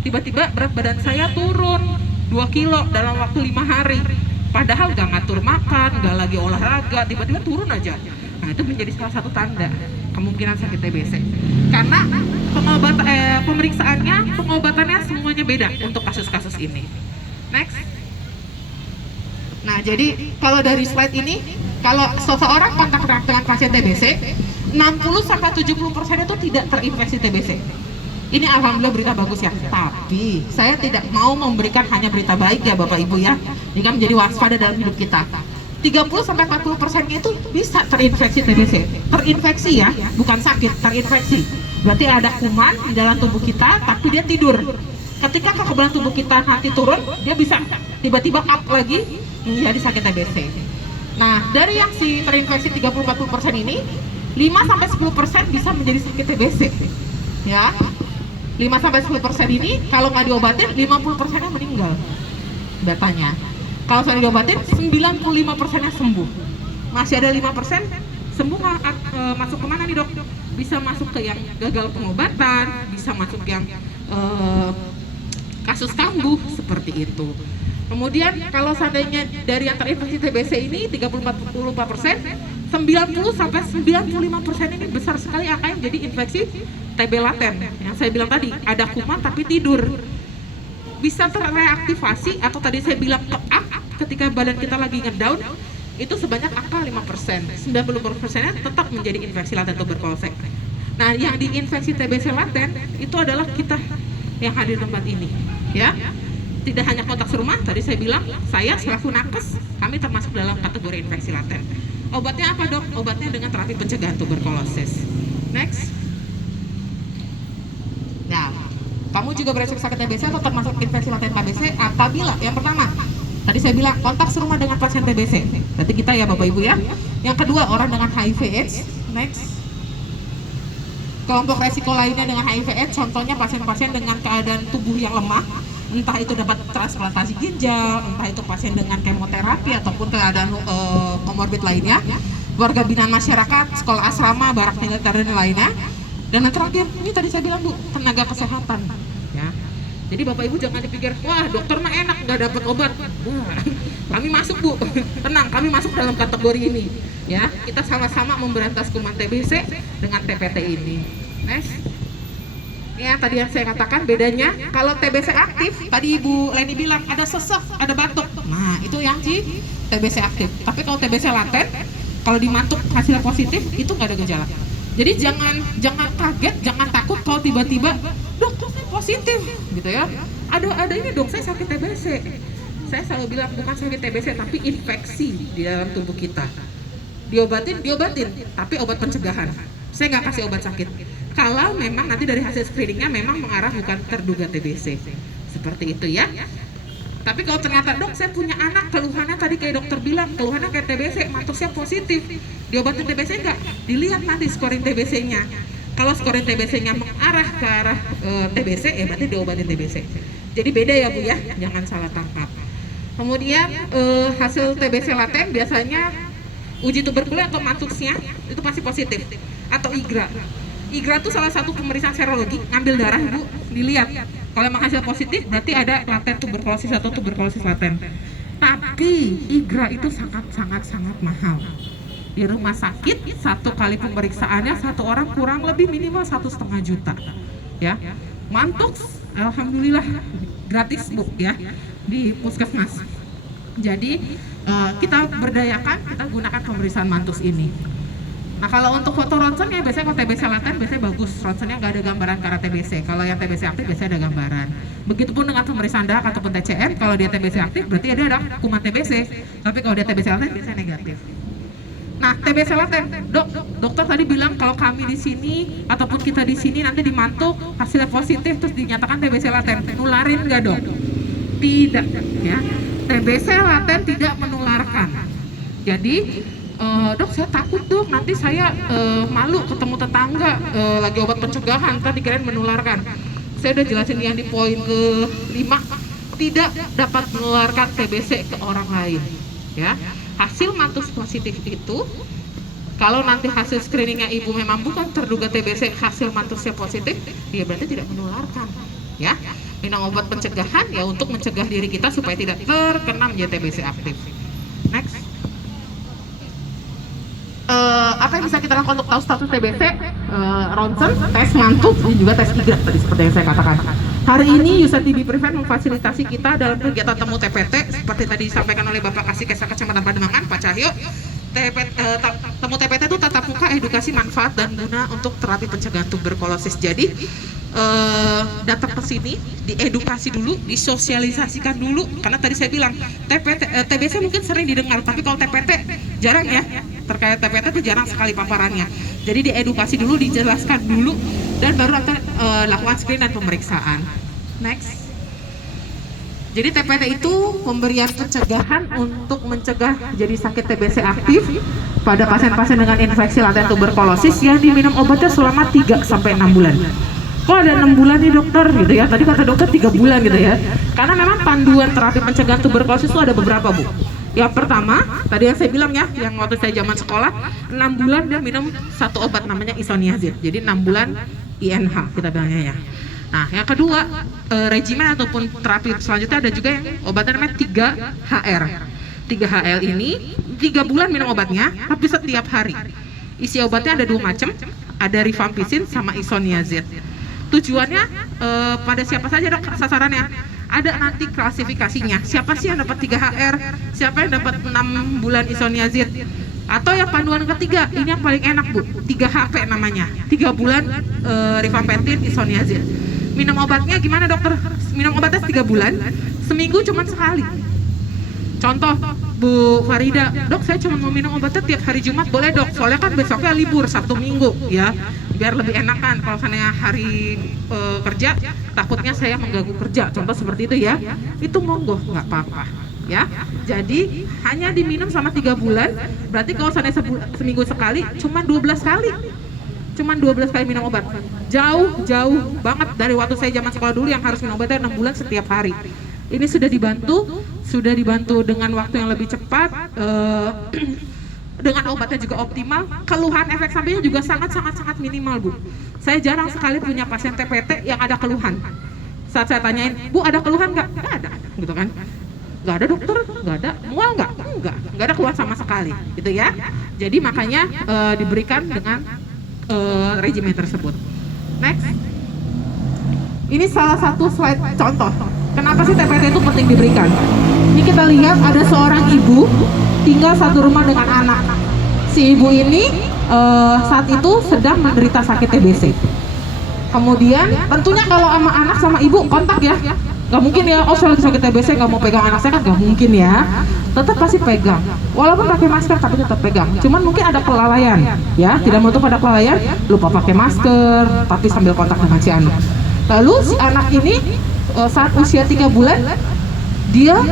Tiba-tiba berat badan saya turun 2 kilo dalam waktu 5 hari. Padahal nggak ngatur makan, nggak lagi olahraga, tiba-tiba turun aja. Nah, itu menjadi salah satu tanda kemungkinan sakit TBC. Karena pengobatannya semuanya beda untuk kasus-kasus ini. Next. Nah, jadi kalau dari slide ini, kalau seseorang kontak erat dengan pasien TBC, 60-70% itu tidak terinfeksi TBC. Ini alhamdulillah berita bagus ya. Tapi saya tidak mau memberikan hanya berita baik ya Bapak Ibu ya. Ini kan menjadi waspada dalam hidup kita. 30-40% itu bisa terinfeksi TBC. Terinfeksi ya, bukan sakit, terinfeksi. Berarti ada kuman di dalam tubuh kita, tapi dia tidur. Ketika kekebalan tubuh kita nanti turun, dia bisa tiba-tiba up lagi menjadi sakit TBC. Nah, dari yang si terinfeksi 30-40% ini, 5-10% bisa menjadi sakit TBC. Ya. 5-10% ini kalau nggak diobatin 50%-nya meninggal datanya. Kalau sudah diobatin 95%-nya sembuh. Masih ada 5% sembuh masuk kemana nih dok? Bisa masuk ke yang gagal pengobatan, bisa masuk yang kasus kambuh seperti itu. Kemudian kalau seandainya dari yang terinfeksi TBC ini 30-40%, 90-95% ini besar sekali angka yang jadi infeksi TB laten. Yang saya bilang tadi, ada kuman tapi tidur. Bisa terreaktivasi atau tadi saya bilang up ketika badan kita lagi ngedown, itu sebanyak angka 5%. 90%-nya tetap menjadi infeksi laten tuberkulosis. Nah, yang diinfeksi TBC laten itu adalah kita yang hadir di tempat ini, ya. Tidak hanya kontak serumah, tadi saya bilang, saya selaku nakes, kami termasuk dalam kategori infeksi laten. Obatnya apa dok? Obatnya dengan terapi pencegahan tuberkulosis. Next. Nah, kamu juga beresiko sakit TBC atau termasuk infeksi laten TBC apabila yang pertama, tadi saya bilang kontak serumah dengan pasien TBC. Berarti kita ya Bapak Ibu ya. Yang kedua, orang dengan HIV/AIDS. Next. Kelompok resiko lainnya dengan HIV/AIDS, contohnya pasien-pasien dengan keadaan tubuh yang lemah, entah itu dapat transplantasi ginjal, entah itu pasien dengan kemoterapi ataupun keadaan komorbid lainnya, warga binaan masyarakat, sekolah asrama, barak militer dan lainnya. Dan yang terakhir, ini tadi saya bilang Bu, tenaga kesehatan. Ya. Jadi Bapak Ibu jangan dipikir, wah dokter mah enak nggak dapat obat. Wah, kami masuk Bu, tenang, kami masuk dalam kategori ini. Ya, kita sama-sama memberantas kuman TBC dengan TPT ini. Next. Ya, tadi yang saya katakan bedanya kalau TBC aktif, tadi Ibu Leni bilang ada sesek, ada batuk. Nah, itu yang di TBC aktif. Tapi kalau TBC laten, kalau dimantuk hasilnya positif, itu nggak ada gejala. Jadi jangan kaget, jangan takut kalau tiba-tiba dok saya positif gitu ya. Ada ini dok, saya sakit TBC. Saya selalu bilang bukan sakit TBC tapi infeksi di dalam tubuh kita. Diobatin, tapi obat pencegahan. Saya nggak kasih obat sakit. Kalau memang nanti dari hasil screeningnya memang mengarah bukan terduga TBC. Seperti itu ya. Tapi kalau ternyata dok saya punya anak keluhannya tadi kayak dokter bilang keluhannya kayak TBC, mantusnya positif, diobatin TBC enggak? Dilihat nanti scoring TBC-nya. Kalau scoring TBC-nya mengarah ke arah TBC ya berarti diobatin TBC. Jadi beda ya Bu ya, jangan salah tangkap. Kemudian hasil TBC laten biasanya uji tuberkulin atau mantusnya itu pasti positif atau IGRA. IGRA itu salah satu pemeriksaan serologi, ngambil darah Bu, dilihat. Kalau emang hasil positif berarti ada laten tuberkulosis atau tuberkulosis laten. Tapi IGRA itu sangat mahal. Di rumah sakit satu kali pemeriksaannya satu orang kurang lebih minimal 1,5 juta. Ya, mantuk, alhamdulillah gratis Bu ya di puskesmas. Jadi kita berdayakan, kita gunakan pemeriksaan mantus ini. Nah kalau untuk foto ronsen ya biasanya kalau TBC laten biasanya bagus, ronsennya nggak ada gambaran ke arah TBC. Kalau yang TBC aktif biasanya ada gambaran. Begitupun dengan pemeriksaan darah ataupun TCM, kalau dia TBC aktif berarti dia ada kuman TBC. Tapi kalau dia TBC laten biasanya negatif. Nah TBC laten, dokter tadi bilang kalau kami di sini ataupun kita di sini nanti dimantuk hasilnya positif terus dinyatakan TBC laten, nularin nggak dok? Tidak ya. TBC laten tidak menularkan. Jadi dok saya takut dok nanti saya malu ketemu tetangga lagi obat pencegahan tadi dikirain menularkan. Saya udah jelasin yang di poin ke-5 tidak dapat menularkan TBC ke orang lain ya. Hasil mantus positif itu kalau nanti hasil screeningnya ibu memang bukan terduga TBC, hasil mantusnya positif dia berarti tidak menularkan ya. Minum obat pencegahan ya untuk mencegah diri kita supaya tidak terkena menjadi TBC aktif. Next. Apa yang bisa kita lakukan untuk tahu status TBC? Ronsen, tes mantuk, dan juga tes IGRA tadi seperti yang saya katakan. Hari ini Yusa TB Prevent memfasilitasi kita dalam kegiatan temu TPT seperti tadi disampaikan oleh Bapak Kasih Kecamatan Pademangan, Pak Cahyo. Temu TPT itu tatap muka edukasi manfaat dan guna untuk terapi pencegahan tuberkulosis. Jadi datang ke sini, diedukasi dulu, disosialisasikan dulu. Karena tadi saya bilang TBC mungkin sering didengar, tapi kalau TPT jarang ya. Terkait TPT itu jarang sekali paparannya. Jadi diedukasi dulu, dijelaskan dulu, dan baru nanti lakukan screen dan pemeriksaan. Next. Jadi TPT itu pemberian pencegahan untuk mencegah jadi sakit TBC aktif pada pasien-pasien dengan infeksi laten tuberkulosis yang diminum obatnya selama 3 sampai 6 bulan. Kok ada 6 bulan nih dokter gitu ya? Tadi kata dokter 3 bulan gitu ya. Karena memang panduan terapi pencegahan tuberkulosis itu ada beberapa Bu. Yang pertama, tadi yang saya bilang ya, yang waktu saya zaman sekolah 6 bulan dia minum satu obat namanya isoniazid. Jadi 6 bulan INH kita bilangnya ya. Nah, yang kedua, regimen ataupun terapi selanjutnya ada juga yang obatnya namanya 3HR. 3HL ini 3 bulan minum obatnya, tapi setiap hari. Isi obatnya ada 2 macam, ada rifampicin sama isoniazid. Tujuannya pada siapa saja dok sasarannya? Ada nanti klasifikasinya. Siapa sih yang dapat 3HR? Siapa yang dapat 6 bulan isoniazid? Atau yang panduan ketiga, ini yang paling enak Bu, 3HP namanya. 3 bulan rifampicin isoniazid. Minum obatnya gimana dokter? Minum obatnya 3 bulan, seminggu cuma sekali. Contoh Bu Farida, dok saya cuma mau minum obatnya tiap hari Jumat, boleh dok? Soalnya kan besoknya libur Sabtu Minggu ya, biar lebih enakan. Kalau misalnya hari kerja, takutnya saya mengganggu kerja. Contoh seperti itu ya, itu monggo nggak apa-apa ya. Jadi hanya diminum selama 3 bulan, berarti kalau misalnya seminggu sekali, cuma 12 kali. Cuman 12 kali minum obat. Jauh banget dari waktu saya zaman sekolah dulu yang harus minum obatnya 6 bulan setiap hari. Ini sudah dibantu dengan waktu yang lebih cepat, dengan obatnya juga optimal. Keluhan efek sampingnya juga sangat minimal Bu. Saya jarang sekali punya pasien TPT yang ada keluhan. Saat saya tanyain, Bu ada keluhan nggak? Nggak ada, gitu kan? Nggak ada dokter, nggak ada, mual nggak? Nggak ada keluhan sama sekali, gitu ya. Jadi makanya diberikan dengan regimen tersebut. Next. Ini salah satu slide contoh. Kenapa sih TPT itu penting diberikan? Ini kita lihat ada seorang ibu tinggal satu rumah dengan anak. Si ibu ini saat itu sedang menderita sakit TBC. Kemudian tentunya kalau sama anak sama ibu kontak ya, nggak mungkin ya, oh saya lagi sakit TBC nggak mau pegang anak saya, kan nggak mungkin ya, tetap pasti pegang, walaupun pakai masker tapi tetap pegang. Cuman mungkin ada kelalaian ya, tidak menutup ada kelalaian, lupa pakai masker tapi sambil kontak dengan si anak. Lalu si anak ini saat usia 3 bulan dia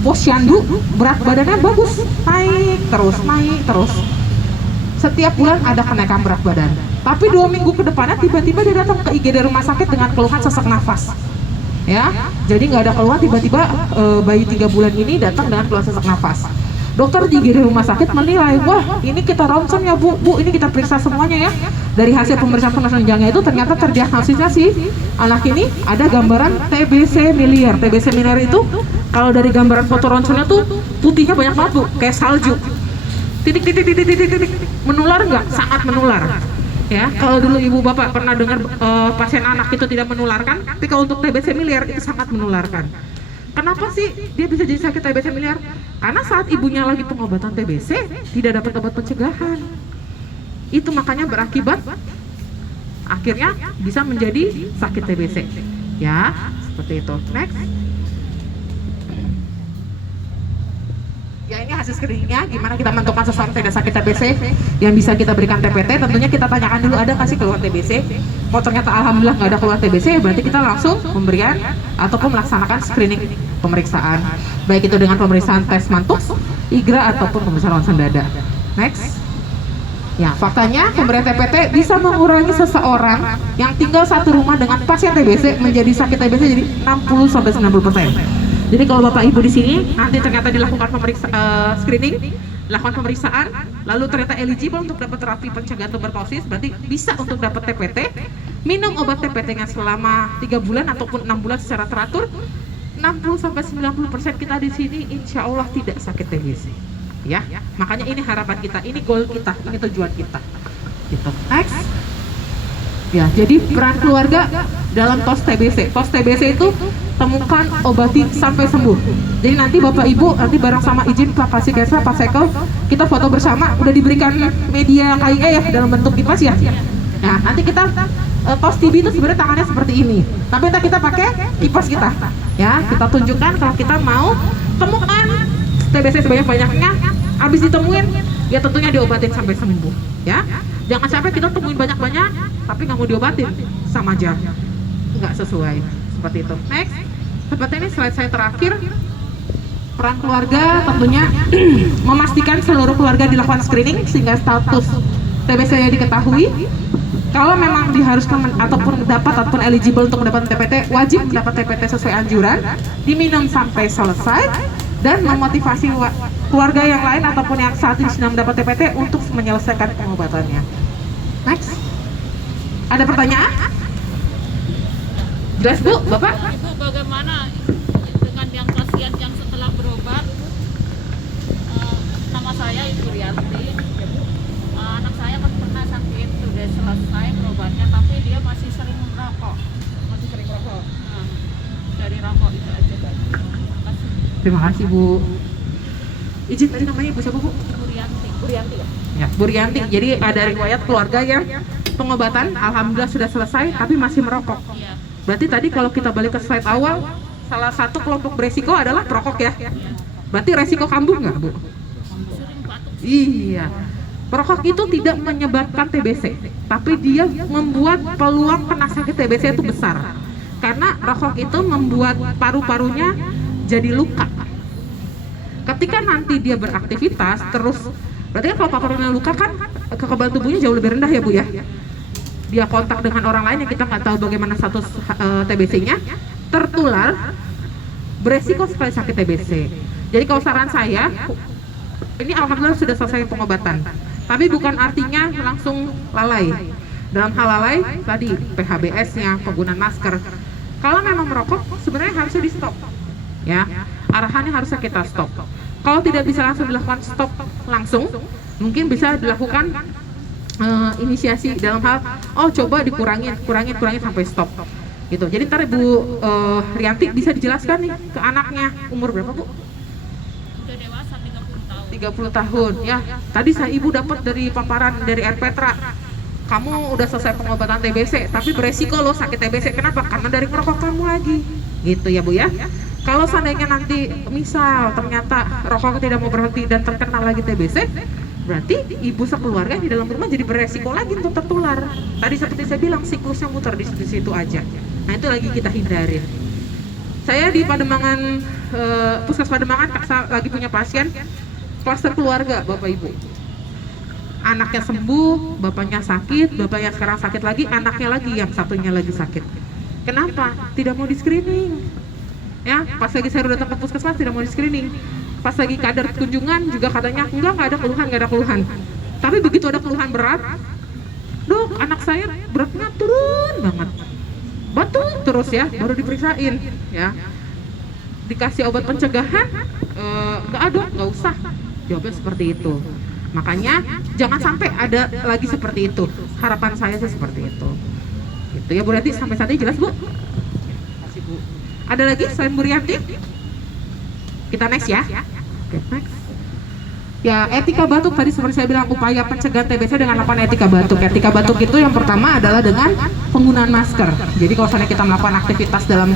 posyandu, berat badannya bagus, naik terus. Setiap bulan ada kenaikan berat badan. Tapi 2 minggu ke depannya tiba-tiba dia datang ke IGD rumah sakit dengan keluhan sesak nafas. Ya, jadi nggak ada keluhan, tiba-tiba bayi 3 bulan ini datang dengan keluhan sesak nafas. Dokter di IGD rumah sakit menilai, wah ini kita ronsen ya bu, ini kita periksa semuanya ya. Dari hasil pemeriksaan penunjangnya itu ternyata terdiagnosisnya si anak ini ada gambaran TBC miliar. TBC miliar itu kalau dari gambaran foto ronsennya tuh putihnya banyak banget bu, kayak salju. Titik, menular nggak? Sangat menular. Ya, kalau dulu ibu bapak pernah dengar pasien anak itu tidak menularkan, tapi kalau untuk TBC miliar itu sangat menularkan. Kenapa sih dia bisa jadi sakit TBC miliar? Karena saat ibunya lagi pengobatan TBC tidak dapat obat pencegahan. Itu makanya berakibat akhirnya bisa menjadi sakit TBC. Ya, seperti itu. Next. Ya, ini hasil screeningnya, gimana kita menentukan seseorang tidak sakit TBC yang bisa kita berikan TPT. Tentunya kita tanyakan dulu, ada nggak sih keluhan TBC. Kalau ternyata alhamdulillah nggak ada keluhan TBC, berarti kita langsung memberikan ataupun melaksanakan screening pemeriksaan, baik itu dengan pemeriksaan tes mantuk, IGRA ataupun pemeriksaan ronsen dada. Next. Ya, faktanya pemberian TPT bisa mengurangi seseorang yang tinggal satu rumah dengan pasien TBC menjadi sakit TBC jadi 60-90%. Jadi kalau Bapak Ibu di sini nanti ternyata dilakukan screening, dilakukan pemeriksaan, lalu ternyata eligible untuk dapat terapi pencegahan tuberkulosis, berarti bisa untuk dapat TPT, minum obat TPT-nya selama 3 bulan ataupun 6 bulan secara teratur, 60-90% kita di sini insya Allah tidak sakit TBC. Ya, makanya ini harapan kita, ini goal kita, ini tujuan kita. Gitu. Next. Ya, jadi peran keluarga dalam TOS TBC. TOS TBC itu temukan, obati sampai sembuh. Jadi nanti Bapak Ibu nanti bareng sama izin Pak Kasikesa, Pak Sekel, kita foto bersama. Udah diberikan media KIE ya dalam bentuk kipas ya. Nah, nanti kita TOS TB itu sebenarnya tangannya seperti ini. Tapi kita pakai kipas kita. Ya, kita tunjukkan kalau kita mau temukan TBC sebanyak-banyaknya. Habis ditemuin, ya tentunya diobatin sampai sembuh. Ya, jangan sampai kita temuin banyak-banyak, tapi nggak mau diobatin, sama aja nggak sesuai. Seperti itu. Next, seperti ini slide saya terakhir. Peran keluarga tentunya memastikan seluruh keluarga dilakukan screening sehingga status TBC-nya diketahui. Kalau memang diharuskan ataupun eligible untuk mendapat TPT, wajib mendapat TPT sesuai anjuran, diminum sampai selesai, dan memotivasi keluarga yang lain ataupun yang saat ini sedang mendapat TPT untuk menyelesaikan pengobatannya. Next, ada pertanyaan? Jelas Bu, Bapak? Ibu, bagaimana dengan yang pasien yang setelah berobat? Nama saya Ibu Rianti. Anak saya kan pernah sakit, sudah selesai berobatnya, tapi dia masih sering merokok. Nah, dari rokok itu aja. Terima kasih Bu. Izin tadi namanya Ibu siapa Bu? Bu Rianti. Bu Rianti ya? Ya, Bu Rianti. Jadi ada riwayat keluarga yang pengobatan alhamdulillah sudah selesai tapi masih merokok. Iya. Berarti tadi kalau kita balik ke slide awal, salah satu kelompok beresiko adalah perokok ya? Berarti resiko kambuh nggak Bu? Sering batuk. Iya. Perokok itu tidak menyebabkan TBC, tapi dia membuat peluang kena sakit TBC itu besar. Karena rokok itu membuat paru-parunya jadi luka. Ketika nanti dia beraktivitas terus, berarti kan kalau paru-parunya luka kan kekebalan tubuhnya jauh lebih rendah ya Bu ya? Dia kontak dengan orang lain yang kita nggak tahu bagaimana status TBC-nya, tertular, beresiko sekali sakit TBC. Jadi kalau saran saya, ini alhamdulillah sudah selesai pengobatan, tapi bukan artinya langsung lalai. Dalam hal lalai tadi PHBS-nya, penggunaan masker. Kalau memang merokok sebenarnya harusnya di stop, ya. Arahannya harusnya kita stop. Kalau tidak bisa langsung dilakukan stop langsung, mungkin bisa dilakukan inisiasi dalam hal coba dikurangin sampai stop gitu. Jadi ntar Bu Rianti bisa dijelaskan nih ke anaknya, umur berapa Bu? Udah dewasa 30 tahun. 30 tahun ya. Tadi ibu dapat dari paparan dari Erpetra, kamu udah selesai pengobatan TBC tapi beresiko loh sakit TBC. Kenapa? Karena dari ngerokok kamu lagi gitu ya Bu ya. Kalau seandainya nanti misal ternyata rokok tidak mau berhenti dan terkena lagi TBC, berarti ibu sekeluarga di dalam rumah jadi beresiko lagi untuk tertular. Tadi seperti saya bilang, siklusnya muter di situ aja. Nah itu lagi kita hindarin. Saya di Pademangan, Puskes Pademangan lagi punya pasien klaster keluarga Bapak Ibu. Anaknya sembuh, bapaknya sakit, bapaknya sekarang sakit lagi, anaknya lagi yang satunya lagi sakit. Kenapa? Tidak mau di screening. Ya, pas lagi saya udah datang ke puskesmas tidak mau di screening. Pas lagi kadar kunjungan juga katanya nggak ada keluhan. Tapi begitu ada keluhan berat, dok, anak saya beratnya turun banget, batuk terus ya, baru diperiksain ya, dikasih obat pencegahan, nggak ada, nggak usah. Jawabnya seperti itu. Makanya jangan sampai ada lagi seperti itu. Harapan saya sih seperti itu. Gitu ya Bu Rianti, sampai saat ini jelas Bu? Kasih Bu. Ada lagi selain Bu Rianti? Kita next ya. Oke, next. Ya, etika batuk tadi seperti saya bilang, upaya pencegahan TBC dengan melakukan etika batuk. Etika batuk itu yang pertama adalah dengan penggunaan masker. Jadi kalau misalnya kita melakukan aktivitas dalam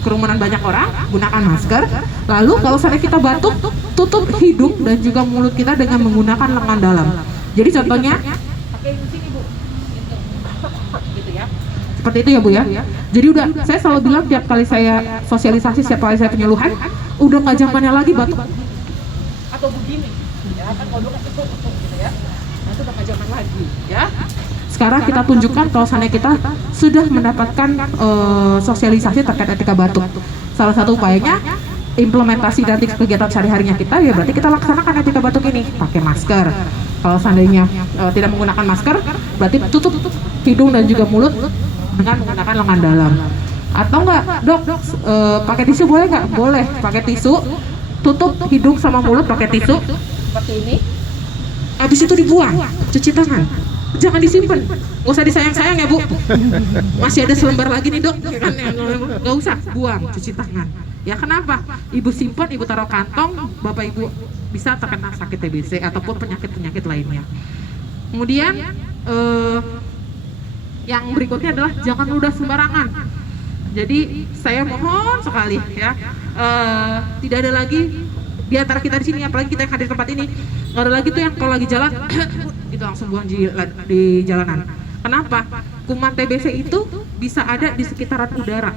kerumunan banyak orang, gunakan masker. Lalu kalau misalnya kita batuk, tutup hidung dan juga mulut kita dengan menggunakan lengan dalam. Jadi contohnya pakai di sini Bu. Gitu ya. Seperti itu ya Bu ya. Jadi udah, saya selalu bilang tiap kali saya sosialisasi, setiap kali saya penyuluhan, udah nggak zamannya lagi batuk atau begini, ya kan kalau dulu kan itu gitu ya. Nah itu udah nggak zaman lagi, ya. Sekarang kita tunjukkan kalau seandainya kita sudah mendapatkan sosialisasi terkait etika batuk. Salah satu upayanya implementasi dari kegiatan sehari-harinya kita, ya berarti kita laksanakan etika batuk ini pakai masker. Kalau seandainya tidak menggunakan masker, berarti tutup hidung dan juga mulut dengan menggunakan lengan dalam. Atau enggak, dok, pakai tisu boleh nggak? Boleh, pakai tisu, tutup hidung sama mulut pakai tisu seperti ini. Habis itu dibuang, cuci tangan. Jangan disimpan, nggak usah disayang-sayang ya Bu. Masih ada selembar lagi nih dok, ya kan? Nggak usah, buang, cuci tangan. Ya kenapa? Ibu simpan, ibu taruh kantong, bapak ibu bisa terkena sakit TBC ataupun penyakit-penyakit lainnya. Kemudian yang berikutnya adalah jangan ludah sembarangan. Jadi saya mohon sekali ya, tidak ada lagi di antara kita di sini, apalagi kita yang hadir di tempat ini, nggak ada lagi tuh yang kalau lagi jalan itu langsung buang di jalanan. Kenapa? Kuman TBC itu bisa ada di sekitaran udara.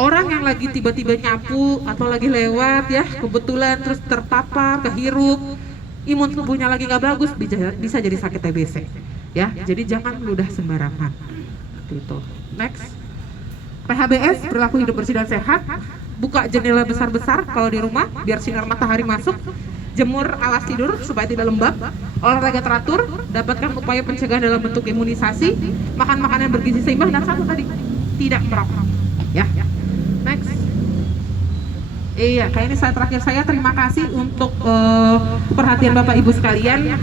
Orang yang lagi tiba-tiba nyapu atau lagi lewat ya, kebetulan terus terpapar, kehirup, imun tubuhnya lagi nggak bagus, bisa jadi sakit TBC. Ya, jadi jangan ludah sembarangan. Itu. Next. PHBS, perilaku hidup bersih dan sehat. Buka jendela besar-besar kalau di rumah biar sinar matahari masuk. Jemur alas tidur supaya tidak lembab. Olahraga teratur, dapatkan upaya pencegahan dalam bentuk imunisasi, makan makanan bergizi seimbang, dan satu tadi, tidak merokok. Ya. Next. Iya, kayaknya terakhir saya terima kasih untuk perhatian Bapak Ibu sekalian.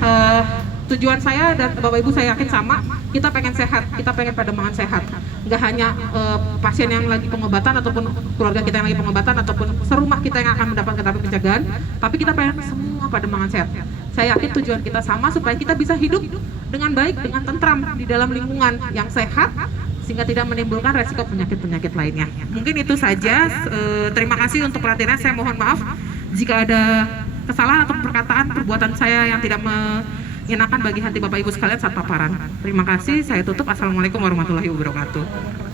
Tujuan saya dan Bapak Ibu saya yakin sama, kita pengen sehat, kita pengen Pademangan sehat. Nggak hanya pasien yang lagi pengobatan ataupun keluarga kita yang lagi pengobatan ataupun serumah kita yang akan mendapatkan terapi pencegahan, tapi kita pengen semua Pademangan sehat. Saya yakin tujuan kita sama supaya kita bisa hidup dengan baik, dengan tentram di dalam lingkungan yang sehat, sehingga tidak menimbulkan resiko penyakit-penyakit lainnya. Mungkin itu saja. Terima kasih untuk perhatiannya. Saya mohon maaf jika ada kesalahan atau perbuatan saya yang tidak mengenakan bagi hati Bapak Ibu sekalian saat paparan. Terima kasih, saya tutup. Assalamualaikum warahmatullahi wabarakatuh.